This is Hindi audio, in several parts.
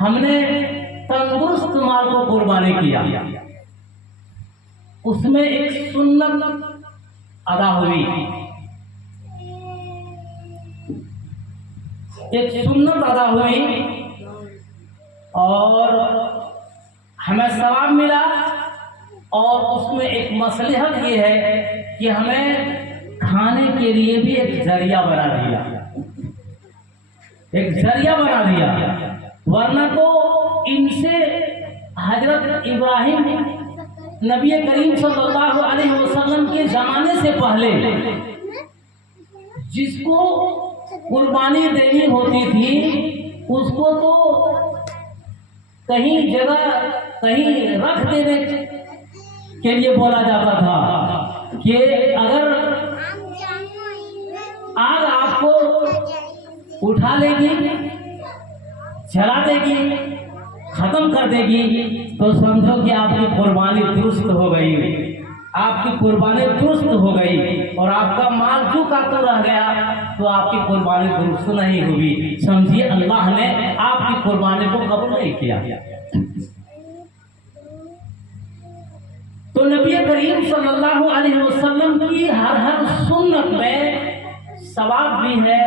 हमने तंदुरुस्त माल को कुर्बानी किया, उसमें एक सुन्नत अदा हुई, एक सुन्नत अदा हुई और हमें सवाब मिला। और उसमें एक मसलहत ये है कि हमें खाने के लिए भी एक जरिया बना दिया, एक जरिया बना दिया। वरना तो इनसे हजरत इब्राहिम नबी करीम सल्लल्लाहु अलैहि वसल्लम के ज़माने से पहले जिसको कुर्बानी देनी होती थी उसको तो कहीं जगह कहीं रख देने के लिए बोला जाता था कि अगर आग आपको उठा लेगी, जला देगी, खत्म कर देगी, तो समझो कि आपकी कुर्बानी दुरुस्त हो गई, आपकी कुर्बानी दुरुस्त हो गई और आपका माल जो का तो रह गया तो आपकी कुर्बानी दुरुस्त नहीं हुई। समझिए अल्लाह ने आपकी कुर्बानी को कबूल नहीं किया। तो नबी करीम सल्लल्लाहु अलैहि वसल्लम की हर सुन्नत में सवाब भी है,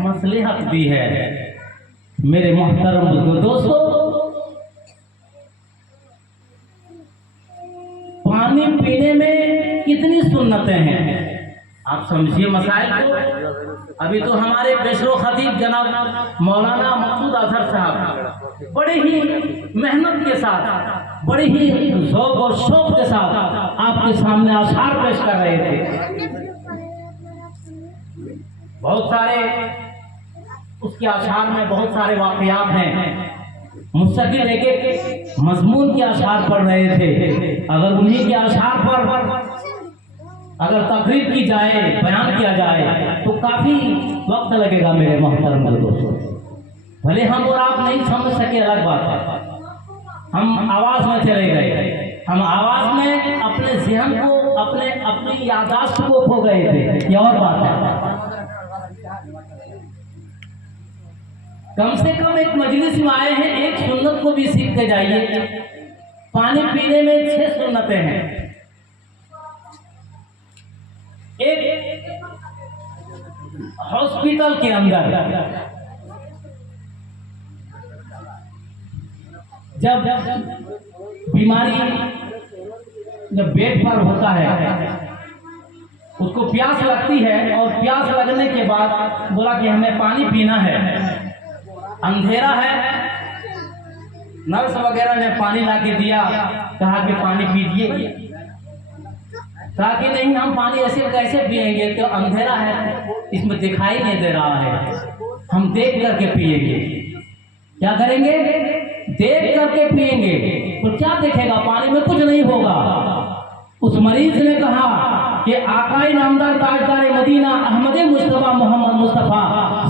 मसलहत भी है। मेरे मोहतरम दोस्तों, पानी पीने में कितनी सुन्नतें हैं आप समझिए मसाइल को। अभी तो हमारे बेशरो खतीब जनाब मौलाना मसूद अजहर साहब बड़े ही मेहनत के साथ, बड़े ही ज़ौक़ और शौक़ के साथ आपके सामने आसार पेश कर रहे थे। बहुत सारे उसके आसार में बहुत सारे वाक़यात हैं, मुस्तकिल एक एक मजमून के आसार पढ़ रहे थे। अगर उन्हीं के आसार पर अगर तकरीर की जाए, बयान किया जाए तो काफ़ी वक्त लगेगा मेरे मोहतरम दोस्तों। भले हम और आप नहीं समझ सके अलग बात है, हम आवाज़ में चले गए, हम आवाज़ में अपने ज़हन को, अपनी याददाश्त को खो गए थे, ये और बात है। कम से कम एक मजलिस में आए हैं, एक सुन्नत को भी सीख के जाइए। पानी पीने में 6 सुन्नतें हैं। एक हॉस्पिटल के अंदर जब बीमारी जब बेड पर होता है, उसको प्यास लगती है और प्यास लगने के बाद बोला कि हमें पानी पीना है, अंधेरा है, नर्स वगैरह ने पानी ला के दिया, कहा कि पानी पीजिए। कहा कि नहीं, हम पानी ऐसे कैसे पिएंगे, तो अंधेरा है, इसमें दिखाई नहीं दे रहा है, हम देख करके पिएंगे। क्या करेंगे? देख करके पिएंगे। तो क्या देखेगा? पानी में कुछ नहीं होगा। उस मरीज ने कहा कि आकाए नामदार ताजदार मदीना अहमद मुस्तफ़ा मोहम्मद मुस्तफ़ा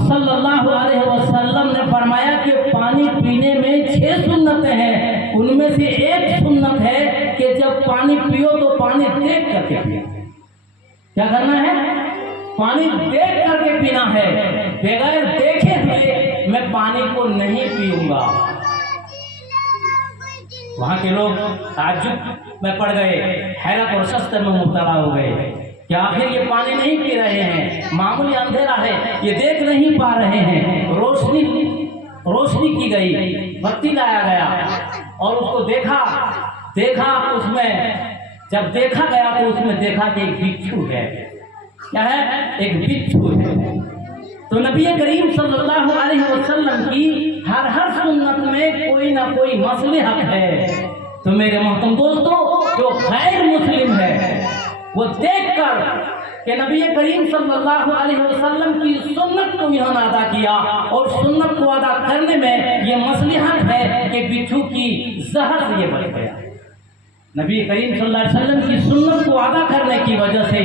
सल्लल्लाहु अलैहि वसल्लम ने फरमाया कि पानी पीने में 6 सुन्नतें हैं। उनमें से एक सुन्नत है कि जब पानी पियो तो पानी देख करके पियो। क्या करना है? पानी देख करके पीना है। बगैर देखे हुए मैं पानी को नहीं पीऊंगा। वहां के लोग ताज्जुब में पड़ गए, हैरत और शस्त्र में मुब्तला हो गए कि आखिर ये पानी नहीं पी रहे हैं, मामूली अंधेरा है, ये देख नहीं पा रहे हैं। रोशनी की गई, बत्ती लाया गया और उसको देखा उसमें जब देखा गया तो उसमें देखा कि एक बिच्छू है। क्या है? एक बिच्छू है। तो नबी करीम सल्लल्लाहु अलैहि वसल्लम की हर सुन्नत में कोई ना कोई मसलहत है। तो मेरे मोहतरम दोस्तों, जो गैर मुस्लिम है वो देखकर कि नबी करीम सल्लल्लाहु अलैहि वसल्लम की सुन्नत को इन्होंने अदा किया और सुन्नत को अदा करने में ये मसलहत है कि बिच्छू की जहर से ये बच गया। नबी करीम सल्लल्लाहु अलैहि वसल्लम की सुन्नत को अदा करने की वजह से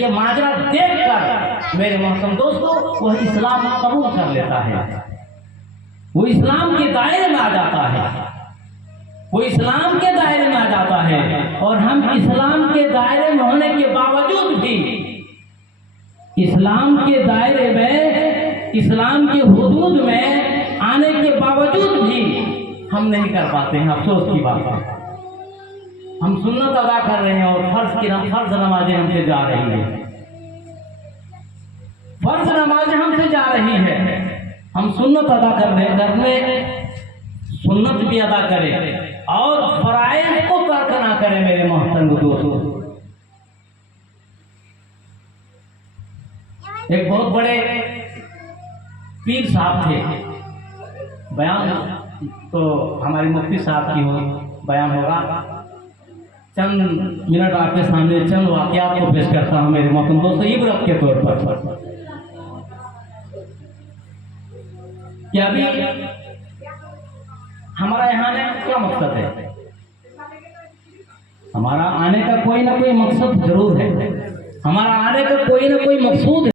ये माजरा देखकर मेरे मोहतरम दोस्तों वह इस्लाम कबूल कर लेता है, वो इस्लाम के दायरे में आ जाता है, वो इस्लाम के दायरे में आ जाता है। और हम इस्लाम के दायरे में होने के बावजूद भी, इस्लाम के दायरे में, इस्लाम के हुदूद में आने के बावजूद भी हम नहीं कर पाते हैं, अफसोस की बात है। हम सुन्नत अदा कर रहे हैं और फर्ज नमाजें हमसे जा रही है, फर्ज नमाजें हमसे जा रही है। हम सुन्नत अदा करने सुन्नत भी अदा करें और फराइज को तर्क ना करें। मेरे मोहतरम दोस्तों, एक बहुत बड़े पीर साहब थे, बयान तो हमारी मुफ्ती साहब की हो बयान होगा। चंद मिनट आपके सामने चंद वाकयात को पेश करता हूँ मेरे मोहतरम दोस्तों, इबरत के तौर पर। कि अभी हमारा यहाँ आने का क्या मकसद है? हमारा आने का कोई ना कोई मकसद जरूर है, हमारा आने का कोई ना कोई मकसूद है।